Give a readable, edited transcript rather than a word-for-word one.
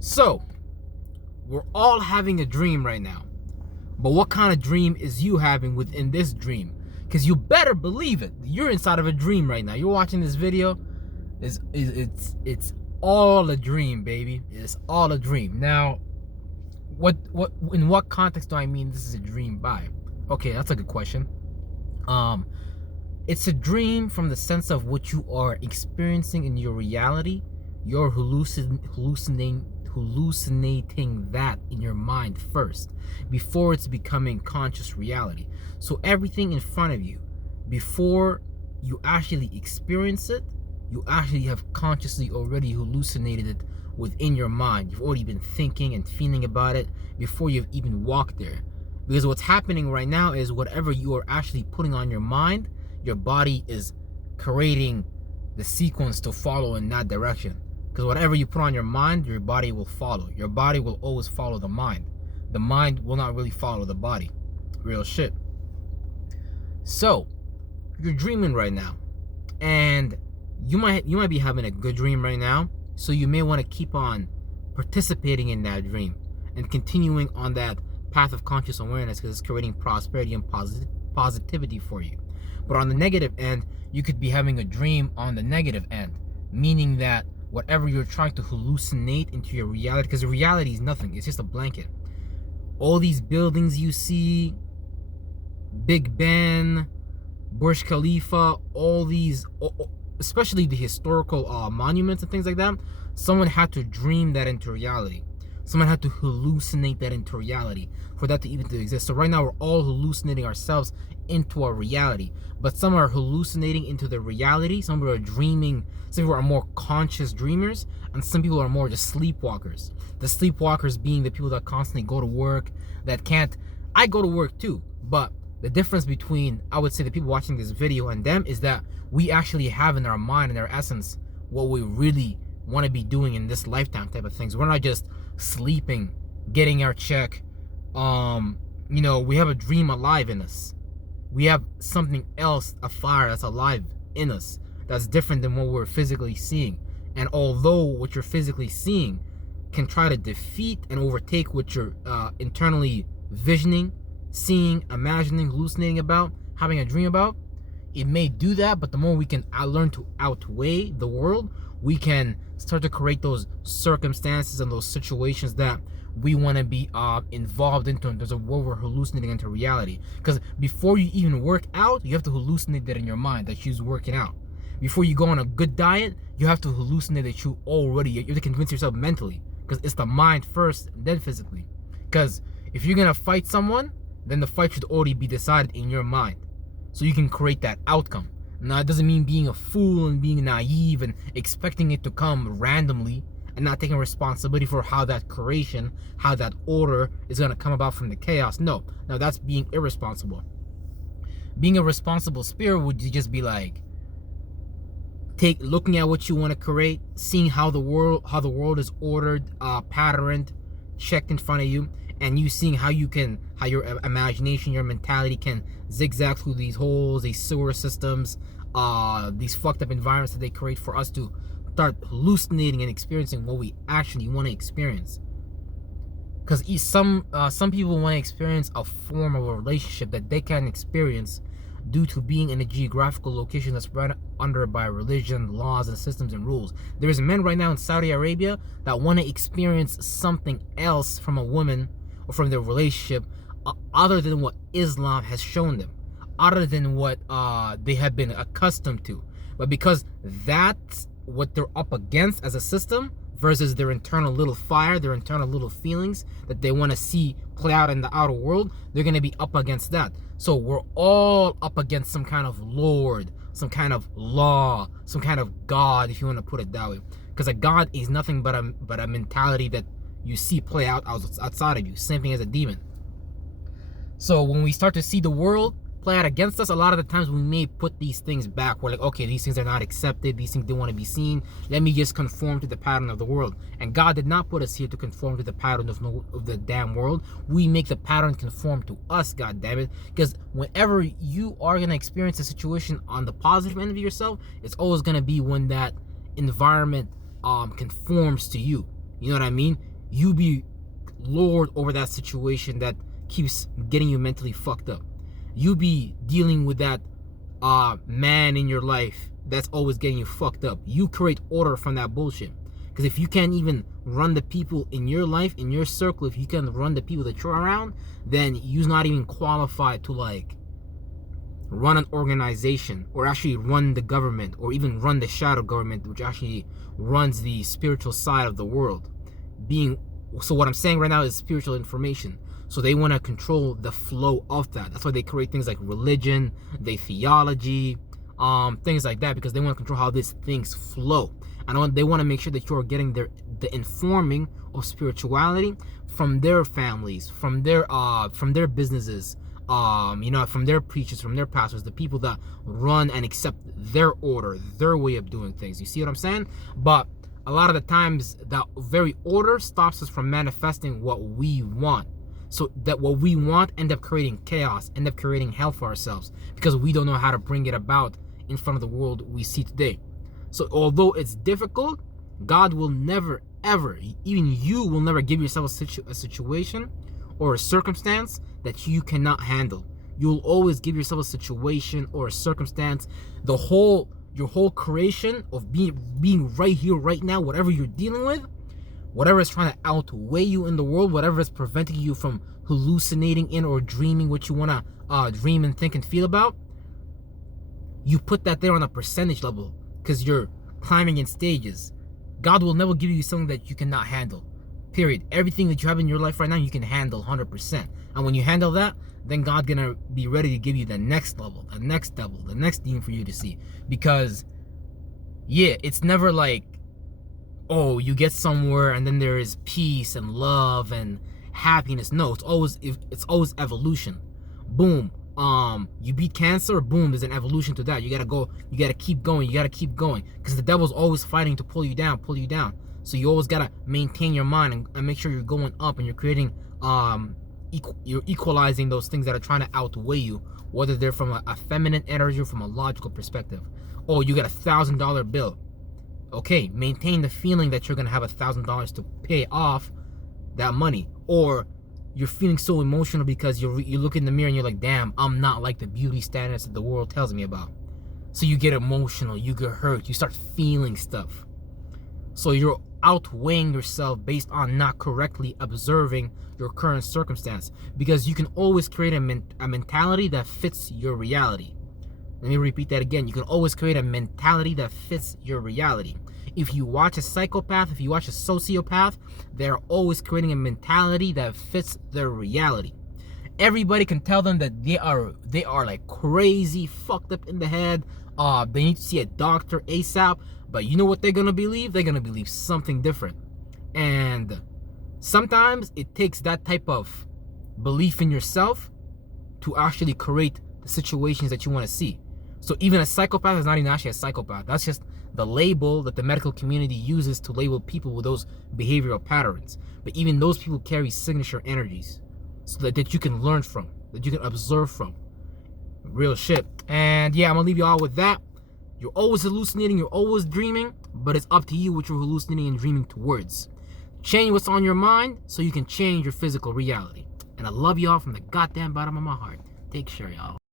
So, we're all having a dream right now. But what kind of dream is you having within this dream? Because you better believe it. You're inside of a dream right now. You're watching this video. It's all a dream, baby. It's all a dream. Now, in what context do I mean this is a dream by? Okay, that's a good question. It's a dream from the sense of what you are experiencing in your reality. You're hallucinating that in your mind first before it's becoming conscious reality. So everything in front of you, before you actually experience it, you actually have consciously already hallucinated it within your mind. You've already been thinking and feeling about it before you've even walked there. Because what's happening right now is whatever you are actually putting on your mind, your body is creating the sequence to follow in that direction. Because whatever you put on your mind, your body will follow. Your body will always follow the mind. The mind will not really follow the body. Real shit. So, you're dreaming right now. And you might be having a good dream right now. So you may want to keep on participating in that dream and continuing on that path of conscious awareness, because it's creating prosperity and positivity for you. But on the negative end, you could be having a dream on the negative end, meaning that whatever you're trying to hallucinate into your reality, because the reality is nothing, it's just a blanket. All these buildings you see, Big Ben, Burj Khalifa, all these, especially the historical monuments and things like that, someone had to dream that into reality. Someone had to hallucinate that into reality for that to even to exist. So right now we're all hallucinating ourselves into our reality, but some are hallucinating into the reality. Some people are dreaming. Some people are more conscious dreamers, and some people are more just sleepwalkers. The sleepwalkers being the people that constantly go to work, that can't. I go to work too, but the difference between, I would say, the people watching this video and them is that we actually have in our mind, in our essence, what we really want to be doing in this lifetime type of things. We're not just sleeping, getting our check. We have a dream alive in us. We have something else, a fire that's alive in us, that's different than what we're physically seeing. And although what you're physically seeing can try to defeat and overtake what you're internally visioning, seeing, imagining, hallucinating about, having a dream about, it may do that, but the more we can learn to outweigh the world, we can start to create those circumstances and those situations that we want to be involved into in terms of what we're hallucinating into reality. Because before you even work out, you have to hallucinate that in your mind that you're working out. Before you go on a good diet, you have to hallucinate that you have to convince yourself mentally, because it's the mind first, then physically. Because if you're gonna fight someone, then the fight should already be decided in your mind, so you can create that outcome. Now, it doesn't mean being a fool and being naive and expecting it to come randomly and not taking responsibility for how that creation, how that order is going to come about from the chaos. No, that's being irresponsible. Being a responsible spirit would just be like looking at what you want to create, seeing how the world is ordered, patterned, checked in front of you, and you seeing how your imagination, your mentality can zigzag through these holes, these sewer systems, these fucked up environments that they create for us to start hallucinating and experiencing what we actually want to experience. Because some people want to experience a form of a relationship that they can't experience due to being in a geographical location that's run under by religion, laws, and systems and rules. There's men right now in Saudi Arabia that want to experience something else from a woman or from their relationship, other than what Islam has shown them, other than what they have been accustomed to. But because that's what they're up against as a system versus their internal little fire, their internal little feelings that they want to see play out in the outer world, they're going to be up against that. So we're all up against some kind of Lord, some kind of law, some kind of God, if you want to put it that way. Because a God is nothing but a mentality that you see play out outside of you. Same thing as a demon. So when we start to see the world play out against us, a lot of the times we may put these things back. We're like, okay, these things are not accepted. These things don't want to be seen. Let me just conform to the pattern of the world. And God did not put us here to conform to the pattern of the damn world. We make the pattern conform to us, God damn it. Because whenever you are going to experience a situation on the positive end of yourself, it's always going to be when that environment conforms to you. You know what I mean? You be lord over that situation that keeps getting you mentally fucked up. You be dealing with that man in your life that's always getting you fucked up. You create order from that bullshit. Because if you can't even run the people in your life, in your circle, if you can't run the people that you're around, then you're not even qualified to like run an organization or actually run the government or even run the shadow government, which actually runs the spiritual side of the world. So what I'm saying right now is spiritual information. So they want to control the flow of that. That's why they create things like religion, theology, things like that, because they want to control how these things flow. And they want to make sure that you're getting the informing of spirituality from their families, from their businesses, from their preachers, from their pastors, the people that run and accept their order, their way of doing things. You see what I'm saying? But a lot of the times that very order stops us from manifesting what we want. So that what we want end up creating chaos, end up creating hell for ourselves, because we don't know how to bring it about in front of the world we see today. So although it's difficult, God will never, ever, even you will never give yourself a situation or a circumstance that you cannot handle. You'll always give yourself a situation or a circumstance. Your whole creation of being right here, right now, whatever you're dealing with, whatever is trying to outweigh you in the world, whatever is preventing you from hallucinating in or dreaming what you want to dream and think and feel about, you put that there on a percentage level because you're climbing in stages. God will never give you something that you cannot handle. Period. Everything that you have in your life right now, you can handle 100%. And when you handle that, then God's gonna be ready to give you the next level, the next level, the next thing for you to see. Because, yeah, it's never like, oh, you get somewhere and then there is peace and love and happiness. No, it's always evolution. Boom. You beat cancer, boom, there's an evolution to that. You gotta keep going, because the devil's always fighting to pull you down. So you always gotta maintain your mind and make sure you're going up and you're creating you're equalizing those things that are trying to outweigh you, whether they're from a feminine energy or from a logical perspective. Oh, you got $1,000 bill. Okay, maintain the feeling that you're gonna have $1,000 to pay off that money. Or you're feeling so emotional because you look in the mirror and you're like, damn, I'm not like the beauty standards that the world tells me about. So you get emotional, you get hurt, you start feeling stuff. So you're outweighing yourself based on not correctly observing your current circumstance, because you can always create a mentality that fits your reality. Let me repeat that again. You can always create a mentality that fits your reality. If you watch a psychopath, if you watch a sociopath, they're always creating a mentality that fits their reality. Everybody can tell them that they are like crazy, fucked up in the head. They need to see a doctor ASAP. But you know what they're gonna believe? They're gonna believe something different. And sometimes it takes that type of belief in yourself to actually create the situations that you want to see. So even a psychopath is not even actually a psychopath. That's just the label that the medical community uses to label people with those behavioral patterns. But even those people carry signature energies, so that you can learn from, that you can observe from. Real shit. And yeah, I'm gonna leave you all with that. You're always hallucinating, you're always dreaming, but it's up to you what you're hallucinating and dreaming towards. Change what's on your mind so you can change your physical reality. And I love y'all from the goddamn bottom of my heart. Take care, y'all.